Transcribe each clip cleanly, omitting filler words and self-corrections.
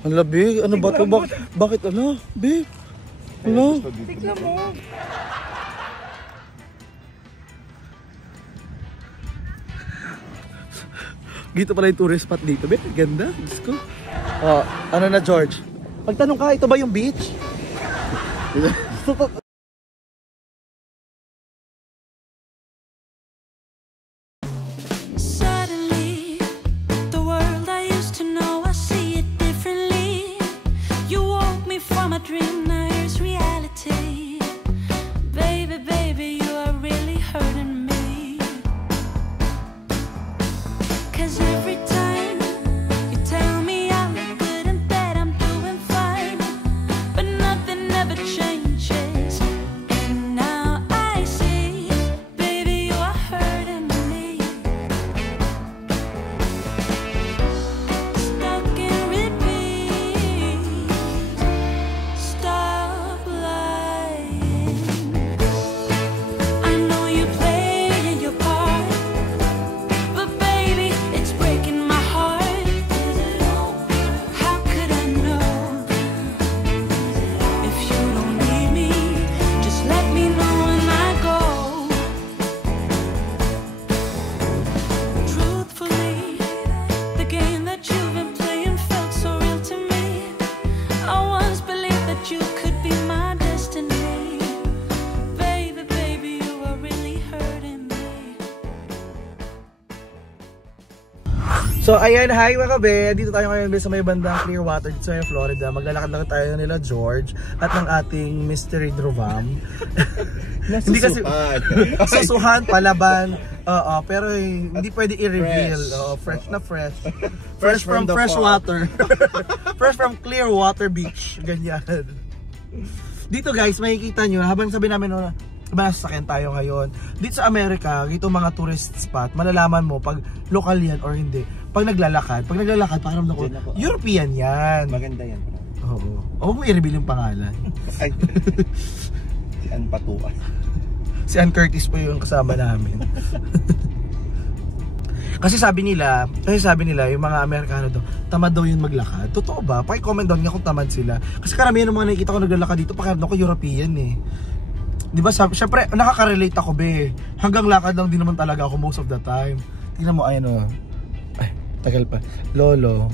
Hala, babe. Ano ba ito? Bakit? Ano? Babe? Ano? Tignan mo. Dito pala yung tourist spot dito. Babe, ganda. Diyos ko. Oh, ano na, George? Pagtanong ka, ito ba yung beach? So ayan, hi mga kabe, dito tayo ngayon sa may bandang Clearwater dito sa Florida. Maglalakad lang tayo nila George at ng ating Mystery Drovam. Hindi kasi susuhan, palaban. Pero hindi pwede i-reveal. Fresh na fresh. Fresh from fresh water. Fresh from Clearwater Beach. Ganyan. Dito guys, makikita nyo habang sabi namin masasakyan tayo ngayon. Dito sa Amerika, dito mga tourist spot, malalaman mo pag local yan or hindi. Pag naglalakad, parang ako, European yan. Maganda yan. Oo. Huwag mo i-reveal yung pangalan. Ay. Si Ann Patuan. Si Ann Curtis po yung kasama namin. Kasi sabi nila yung mga Amerikano daw, tamad daw yun maglakad. Totoo ba? Paki-comment down nga kung tamad sila. Kasi karamihan ng mga nakikita ko naglalakad dito, pakiramdam ko European eh. Diba, syempre, nakaka-relate ako be. Hanggang lakad lang din naman talaga ako most of the time. Tingnan mo, ayun o. Ay, tagal pa. Lolo.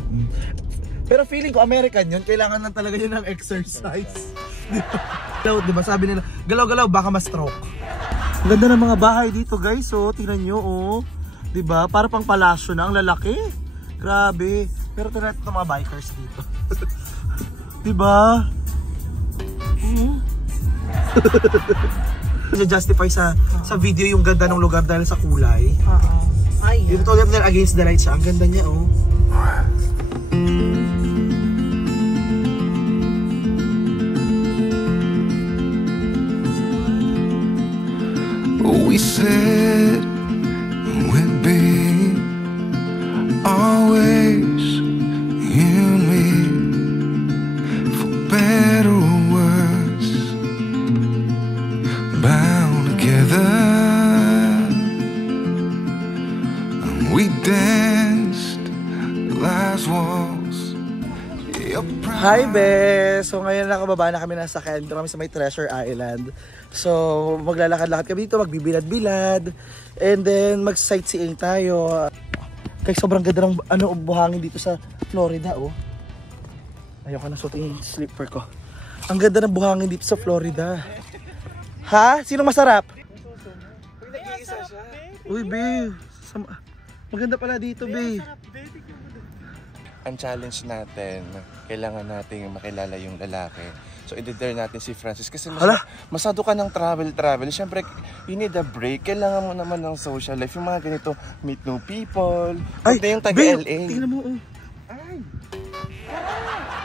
Pero feeling ko American yun, kailangan lang talaga yun ng exercise. Diba, sabi nila, galaw-galaw, baka ma-stroke. Ang ganda ng mga bahay dito guys, oh. Tingnan nyo, oh. Diba, para pang palasyo na, ang lalaki. Grabe. Pero tingnan ito mga bikers dito. Diba? justify sa video yung ganda ng lugar dahil sa kulay. Ay. Yung totoo nila against the light siya. Ang ganda niya, oh. We said we'd be always you and me, for better or worse, bound together. And we danced glass walls. Hi be! So ngayon nakababa na kami ng sakyan. Dito kami sa may Treasure Island. So maglalakad-lakad kami dito, magbibilad-bilad. And then mag-sightseeing tayo. Kaya sobrang ganda ng buhangin dito sa Florida, oh. Ayoko na suotin yung slipper ko. Ang ganda ng buhangin dito sa Florida. Ha? Sino masarap? Uy, be. Maganda pala dito, be. Ang challenge natin, kailangan natin makilala yung lalaki. So, i-dare natin si Francis kasi masado ka ng travel. Siyempre, you need a break. Kailangan mo naman ng social life. Yung mga ganito, meet new people. Ay, yung taga-LA. Tingnan mo, oh. Ay!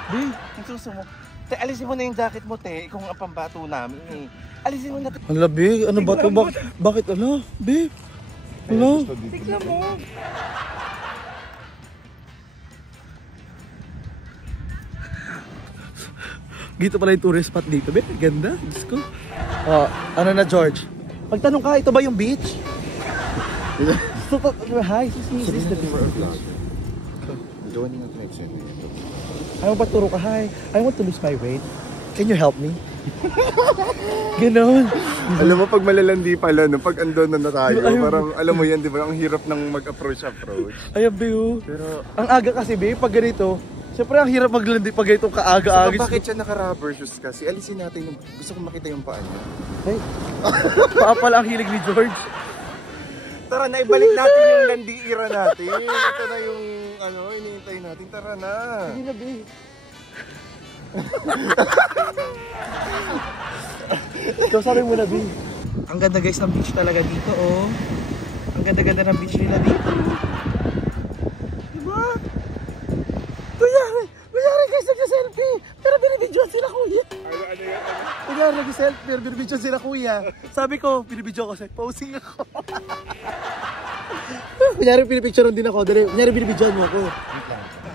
Be, ang susumo. Te, alisin mo na yung jacket mo, te. Kung ang pambato namin, eh. Alisin mo na. Hala, be. Ano ba ito? Bakit? Ano? Be? Ano? Tignan mo. Dito pala yung tourist spot dito. Be, ganda. Diyos ko. Oh, ano na, George? Pagtanong ka, ito ba yung beach? Hi, is this the beach? Joining natin next Ayaw paturo ka, hi. I want to lose my weight. Can you help me? Ganon. Alam mo, pag malalandi pala, no, pag andun na tayo, parang, alam mo yan, di ba? Ang hirap ng mag-approach. Ay, Bill. Pero, ang aga kasi, Bill, pag ganito, siyempre ang hirap maglandi pag ganito kaaga-aga. saka bakit siya naka-rubber shoes kasi? Alisin natin yung, gusto kong makita yung paa niya. Ay, paa pala ang hilig ni George. Tara na, ibalik natin yung landi era natin. Ito na yung, iniintay natin. Tara na. Hindi na, Bill. Ikaw sabi mo na, Bill. Ang ganda guys ng beach talaga dito, oh. Ang ganda-ganda ng beach nila dito. Diba? Kunyari guys, nag-selfie. Pero binibidyoan sila, kuya. Ano yan? Kunyari nag-selfie, pero binibidyoan sila, kuya. Sabi ko, binibidyoan ko sa'yo, posing ako. Kunyari pinipicturean din ako. Kunyari binibidyoan mo ako.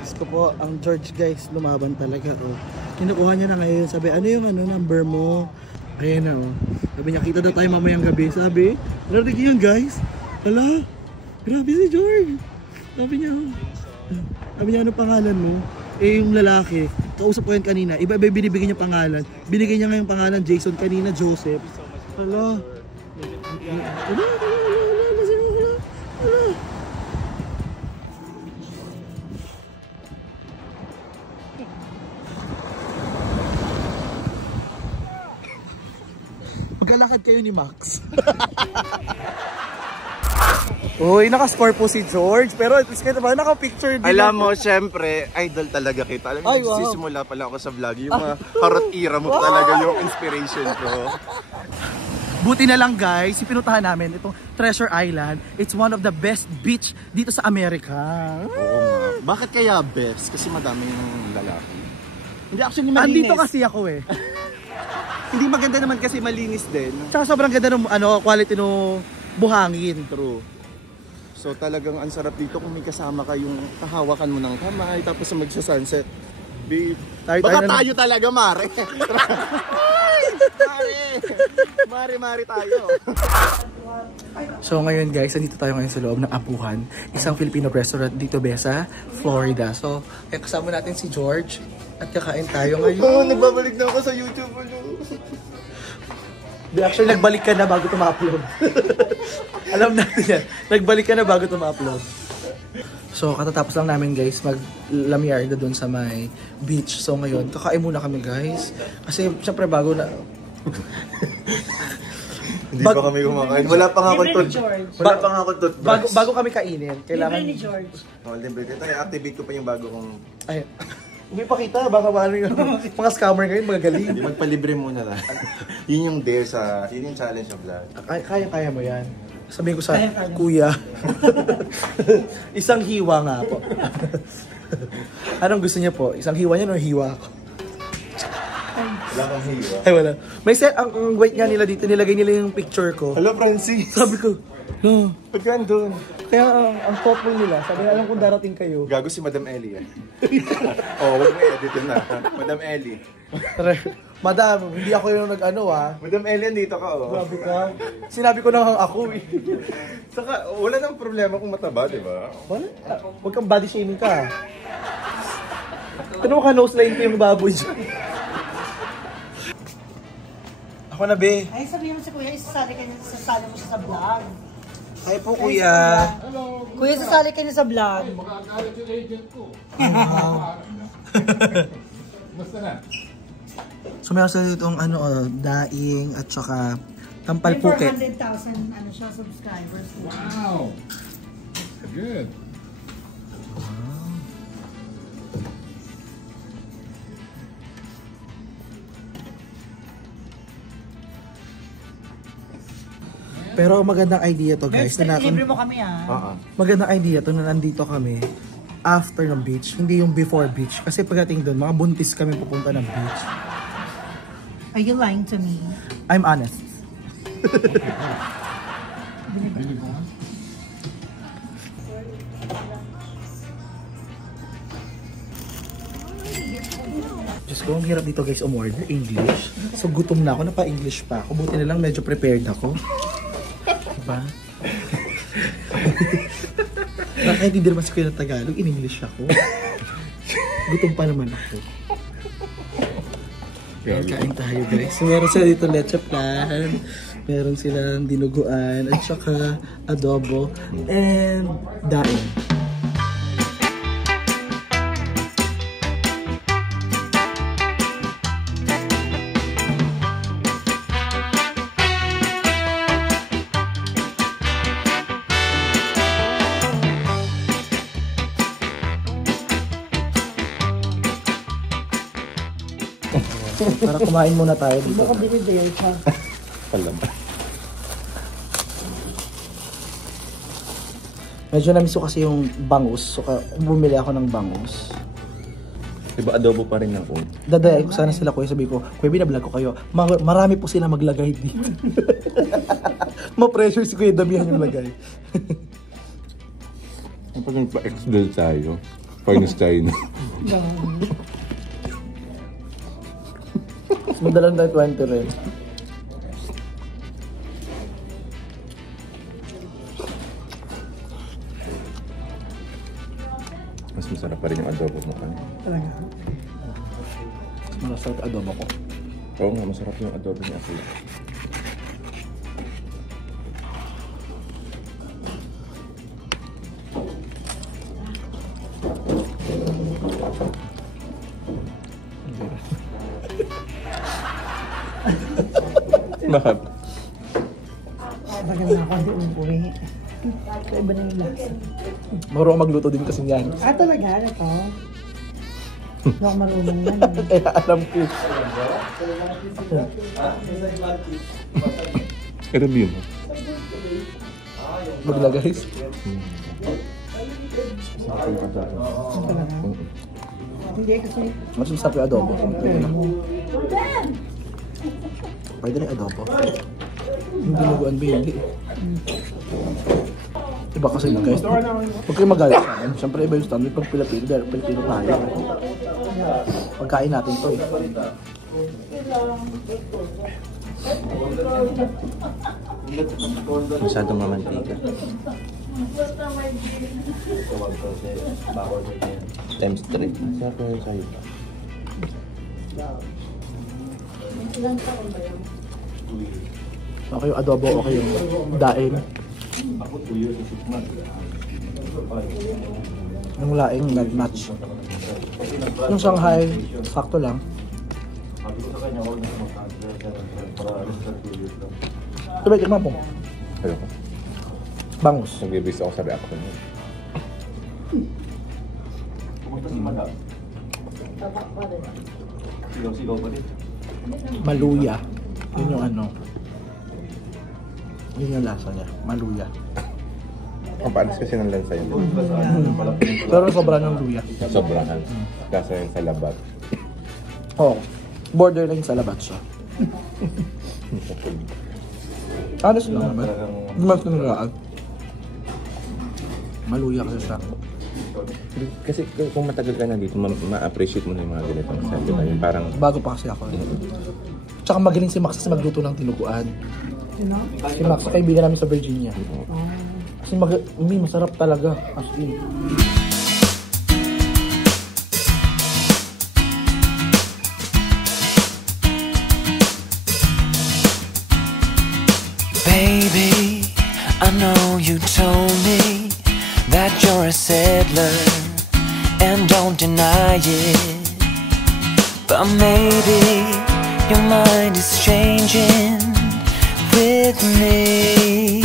Gusto ko po, ang George guys, lumaban talaga, oh. Kinukuha niya na ngayon. Sabi, ano yung number mo? Ayan na, oh. Sabi niya, kita daw tayo mamayang gabi. Sabi, narinig yan guys. Hala, grabe si George. Sabi niya, ano pangalan mo? Eh, yung lalaki, kausap ko yan kanina. Iba-iba binibigyan niya pangalan. Binigay niya ngayon pangalan, Jason. Kanina, Joseph. Hala. Hala. Maglalakad kayo ni Max. Uy, naka-score po si George. Pero at least kayo ba, naka-picture din. Alam mo, syempre, idol talaga kita. Alam mo, Ay, wow. sisimula pala ako sa vlog. Yung mga harot-ira mo talaga yung inspiration ko. Buti na lang guys, pinuntahan namin itong Treasure Island. It's one of the best beach dito sa Amerika. Oo nga. Bakit kaya best? Kasi madaming lalaki. Hindi, actually malinis. Andito kasi ako eh. Hindi maganda naman kasi malinis din. Tsaka sobrang ganda ng quality ng buhangin. True. So talagang ang sarap dito kung may kasama kayong kahawakan mo ng kamay tapos magsa-sunset. Babe, baka tayo talaga, Mare. Mare tayo. So ngayon guys, nandito tayo ngayon sa loob ng Apuhan, isang Filipino restaurant dito sa Florida. So kasama natin si George at kakain tayo ngayon. Oo, nagbabalik na ako sa YouTube. Actually, nagbalik ka na bago ito-upload. Alam natin yan. Nagbalik ka na bago ito-upload. So, katatapos lang namin guys, mag-lamyar na doon sa may beach. So ngayon, kakain muna kami guys. Kasi syempre bago na... Hindi pa kami kumakain. Wala pa nga akong toothbrush. Bago kami kainin, kailangan... Libre ni George. Libre. I-activate ko pa yung bago kong... Ay, hindi pa kita, baka maaaring mga scammer ngayon, magagaling. Hindi, magpalibre muna lang. Yun yung dare sa... Yun yung challenge ng vlog. Kaya mo yan. Sabihin ko sa kuya. Isang hiwa nga po. Anong gusto niya po? Isang hiwa niya o hiwa ako? Wala kang hiwa. Ay, wala. May set, ang weight nga nila dito, nilagay nila yung picture ko. Hello, Francis. Sabi ko, no. Pagkaan doon? Kaya ang thoughtful nila, sabi na alam kung darating kayo. Gago si Madam Ellie. Oh, wag mo i-edit na. Madam Ellie. Madam, hindi ako yung nag-ano Madam Ellie, dito ka oh. Grabe ka. Sinabi ko na ako eh. Saka, wala nang problema kung mataba, di ba? Wala. Huwag kang body shaming ka. Ano ka nose line ko yung baboy dyan? Ako na, be. Ay, sabihin mo si Kuya, isasali mo siya sa vlog. Hi po, kuya. Kuya, sasali ka niya sa vlog. Magagalit yung agent ko. Basta na. So meron sa itong daing at saka tampal May puke. 400,000 siya subscribers. Wow. Good. Pero magandang idea to guys. Na Libre mo kami magandang idea to na nandito kami after ng beach, hindi yung before beach. Kasi pagdating doon, mga buntis kami pupunta ng beach. Are you lying to me? I'm honest. Diyos ko, ang hirap dito guys umorder English. So gutom na ako, napa-English pa ako. Buti na lang medyo prepared ako. Diba? Nakakaintindi naman si Kuya ng Tagalog, in English ako. Gutom pa naman ako. Kain tayo guys. Meron sila dito leche plan. Meron silang dinuguan at saka adobo and daing. Para kumain muna tayo dito. Baka binibigay ka. Palabas. Medyo namiss ko kasi yung bangus. So bumili ako ng bangus. Diba adobo pa rin ng food? Dadayan ko sana sila kuya, sabi ko, kuya binablog ko kayo. Marami po sila maglagay dito. Ma-pressure si kuya, damihan yung lagay. Kapag nagpa-ex-del tayo, finest tayo na. Madalang tayo 20 rin. Mas masarap pa rin yung adobo mo kan. Talaga. Masarap adobo ko. Oo nga, masarap yung adobo niya ako. Bakit? Tagal na ako di umuwi. So, iba na yung lasa. Marunong magluto din kasi yan. Talaga? Ano to? Hindi ako marunong yan. Kaya alam ko. Review mo. Maglagay. Hindi kasi. Mas masarap yung adobo. Pwede na. Pwede na yung adobo. Hindi naguan ba hindi. Iba kasi guys. Huwag kayo magalit sa akin. Siyempre iba yung standard pag Pilipino. Dahil Pilipino tayo. Pagkain natin to eh. Masyadong mamantika. Times 3. Masarap yung sa'yo. Okay yung adobo, okay yung daing. Yung laing nag-match. Yung Shanghai, sakto lang. Ito ba, tikman po. Ayoko. Bangus. Nag-ibis ako sa reaction mo. Maluya. Yun yung ano. Yun yung lasa niya. Maluya. Ang panis kasi ng lansa yun. Pero sobra ng luya. Sobrahan. Kasi yung sa labat. Oo. Borderline sa labat siya. Honest lang naman. Hindi mas nanagaan. Maluya kasi siya. Kasi kung matagal ka na dito, ma-appreciate mo na yung mga ganitong send. Yung parang... Bago pa kasi ako. Tsaka magaling si Max sa magluto ng tinuguan. Si Max, kaibigan namin sa Virginia. Kasi masarap talaga. As in. Baby, I know you told me that you're a settler and don't deny it. But maybe your mind is changing with me.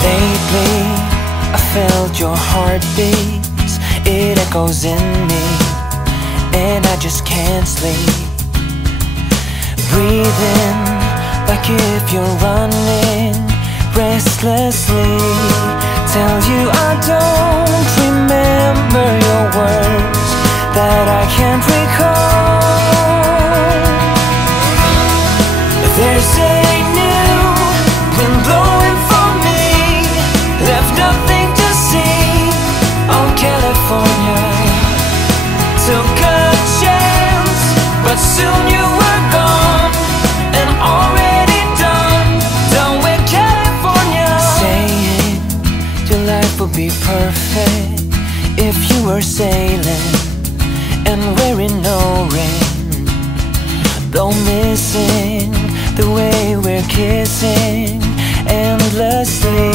Lately, I felt your heartbeats, it echoes in me, and I just can't sleep. Breathing like if you're running restlessly. Tell you I don't remember your words, that I can't recall. There's a new wind blowing for me, left nothing to see on California. Took a chance, but soon you were gone, and already done with California. Saying your life will be perfect, sailing and wearing no ring, though missing the way we're kissing endlessly.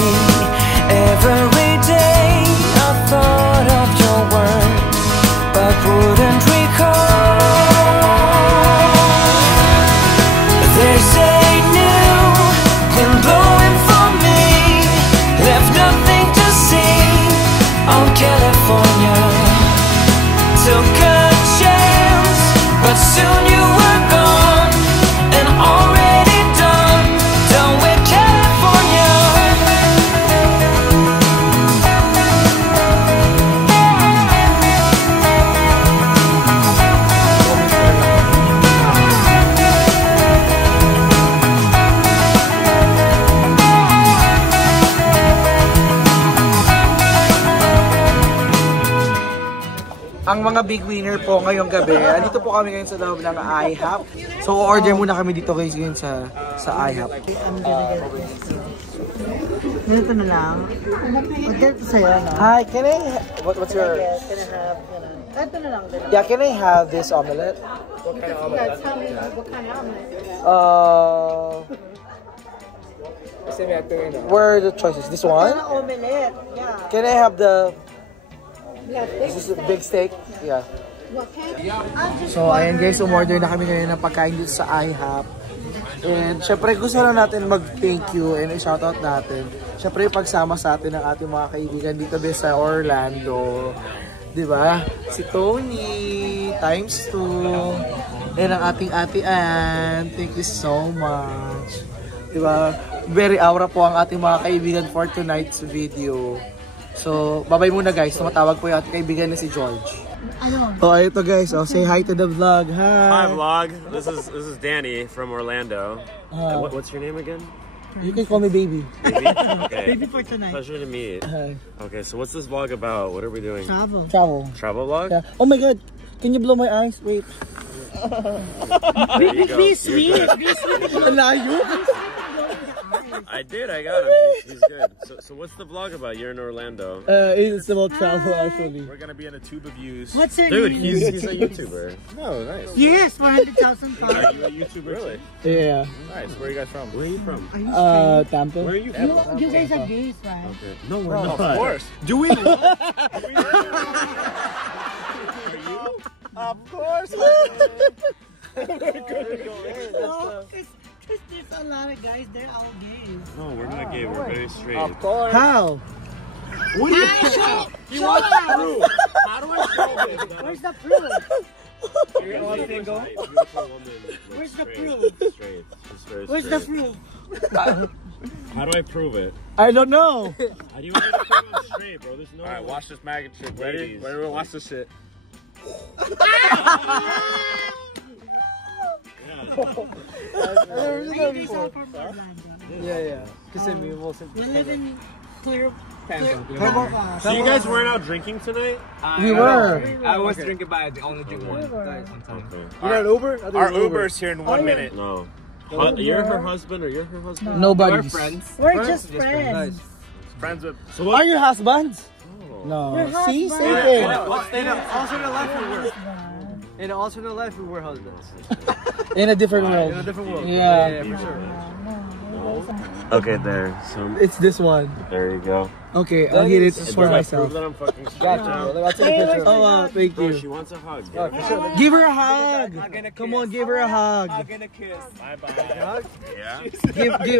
Every day I thought of your words, but wouldn't recall. There's a new wind blowing for me, left nothing to see on California. Took a chance, but soon you were gone, and already done with California. Ang mga big winner po ngayong gabi, andito po kami ngayon sa loob ng IHOP. So, order muna kami dito guys ngayon sa IHOP. I'm gonna get this. Ganito na lang. Magkano ito sa'yo, no? Hi, can I, what's your, Can I have, ito na lang. yeah, can I have this omelette? What kind of omelet? What kind of omelet? Where are the choices? This one? Omelet, yeah. Can I have the, Yeah, is this a big steak? Yeah. what kind? So, ayan guys, umorder na kami ngayon ng pagkain dito sa IHOP. And syempre gusto na natin mag-thank you and i-shoutout natin. Syempre pagsama sa atin ng ating mga kaibigan dito din sa Orlando. Diba? Si Tony, times 2. And ang ating ate Ann, thank you so much. Diba? Very aura po ang ating mga kaibigan for tonight's video. So, bye-bye muna guys. Tumatawag po yung ating kaibigan na si George. Oh, ito guys. Oh, say hi to the vlog. Hi. Hi vlog. This is Danny from Orlando. What's your name again? You can call me baby. Baby. Okay. Baby for tonight. Pleasure to meet. Hi. Okay, so what's this vlog about? What are we doing? Travel. Travel. Travel vlog? Yeah. Oh my god. Can you blow my eyes? Wait. There you go. Be You're sweet. good. Be sweet. Layo. I did. I got him. He's good. So what's the vlog about? You're in Orlando. It's about travel actually. We're gonna be in a tube of views. What's your Dude, name? he's a YouTuber. No, nice. Yes, 400,000 Are followers. you a YouTuber? Really? Yeah. Nice. Where are you guys from? Where are you from? Are you straight? Tampa. Where are you from? You guys are gays, right? Okay. No, we're Oh, not. of course. Do we? Of course. No, because there's a lot of guys, they're all gays. No, we're not gay. We're very straight. Of course. How? He wants to prove. How do I show him? Where's the proof? You're all single. Beautiful woman. Where's the straight. proof? Straight. She's very Where's the straight. proof? How do I prove it? I don't know. How do you want me to prove I'm straight, bro? There's no. All right, watch this maggot trick. Ready? Ready? Watch this shit. Ladies are from Orlando. Yeah. Kasi may most We live in Clear. So you guys weren't out drinking tonight? We were. I was drinking, but I only drink one. Okay. You're an Uber? Our Uber's here in 1 minute. No. You're her husband or you're her husband? Nobody. We're friends. We're just friends. Friends with. So Are you husbands? No. We're See? husbands. Same thing. Alternate life we were. In an alternate life we were husbands. In a different world. In a different world. Yeah. for sure. Okay, there. So It's this one. there you go. Okay, I'll get it for Does that myself. prove that I'm fucking straight now? Oh, wow, thank Bro, you. she wants a hug. Give her a hug. Come on, give her a hug. I'm gonna kiss. Bye bye. Yeah.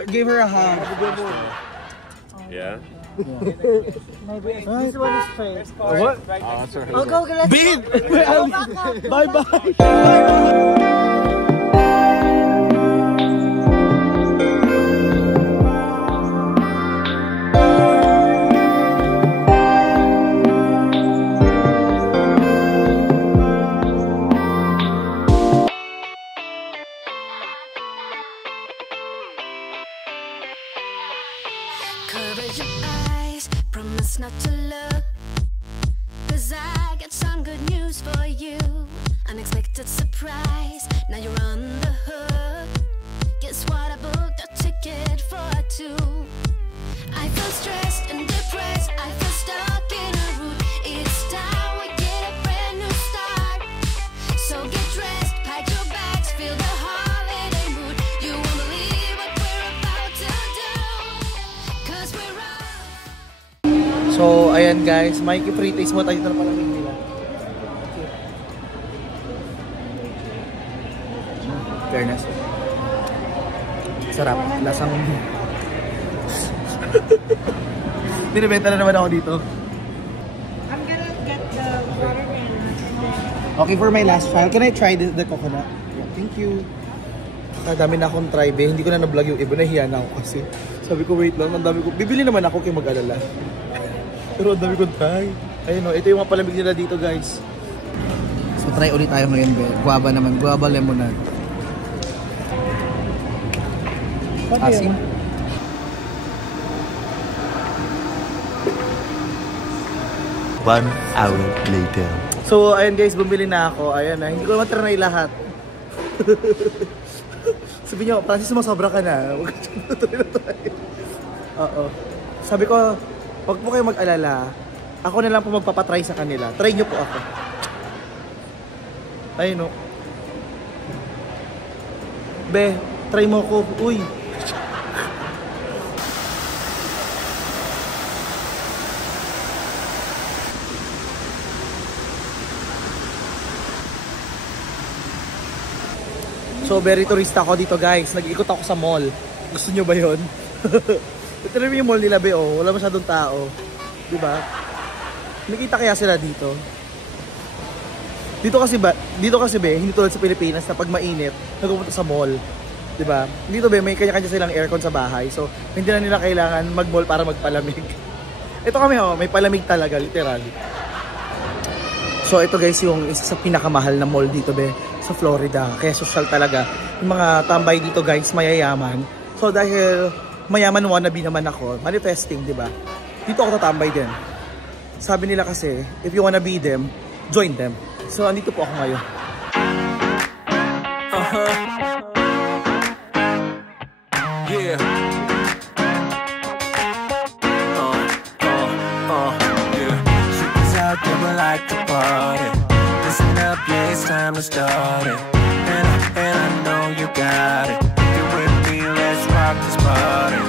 Give her a hug. Yeah. Maybe this one is straight. What? Oh, that's her. Okay, let's Babe! go. Bye-bye. Cover your eyes, promise not to look. 'Cause I got some good news for you. Unexpected surprise, now you're on the hook. Guess what, I booked a ticket for two. I feel stressed and depressed, I feel stuck in a route. It's time we get ayan guys, free taste mo tayo dito na palamig nila. Fairness. Sarap. Lasang... Binibenta na naman ako dito. I'm gonna get the watermelon. Okay, for my last file, can I try the coconut? Yeah, thank you. Dami na akong try, be. Hindi ko na na-vlog yung iba. Nahiya na ako kasi. Sabi ko, wait lang. Ang dami ko. Bibili naman ako kay mag-alala. Pero ang dami kong try. Ayun o. Ito yung mga palamig nila dito, guys. So, try ulit tayo ngayon, be. Guava naman. Guava lemonade. Asim. 1 hour later. So, ayun guys, bumili na ako. Ayan na. Hindi ko naman try lahat. Sabi niyo, Francis, sumasobra ka na. Oo. Sabi ko, wag po kayo mag-alala. Ako na lang po magpapatry sa kanila. Try niyo po ako. Ayun o. Be, try mo ako. Uy. So, very turista ako dito, guys. Nag-ikot ako sa mall. Gusto nyo ba yun? Ito na yung mall nila, be, oh. Wala masyadong tao. Diba? Nakita kaya sila dito? Dito kasi, be, hindi tulad sa Pilipinas na pag mainit, nagpupunta sa mall. Diba? Dito, be, may kanya-kanya silang aircon sa bahay. So, hindi na nila kailangan mag-mall para magpalamig. Ito kami, oh. May palamig talaga, literal. So, ito, guys, yung isa sa pinakamahal na mall dito, be. Sa Florida, kaya social talaga. Yung mga tambay dito, guys, mayayaman. So dahil mayaman wannabe naman ako, manifesting, di ba? Dito ako tatambay din. Sabi nila kasi, if you wanna be them, join them. So andito po ako ngayon. Yeah. Yeah. She's out there, we like to party. Listen up, yeah, it's time to start it. And I know you got it. Get with me, let's rock this party.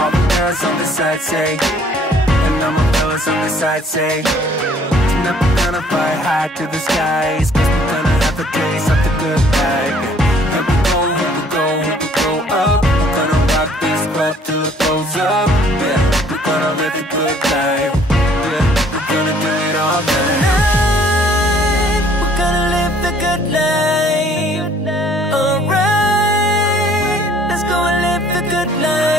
All the girls on the side say, and all my fellas on the side say, tonight we're gonna fly high to the skies, 'cause we're gonna have a taste of the good life. Here we go, here we go, here we go up. We're gonna rock this club till it blows up. Yeah, we're gonna live a good life. Yeah, we're gonna do it all night. Good life, alright. Let's go and live the good life.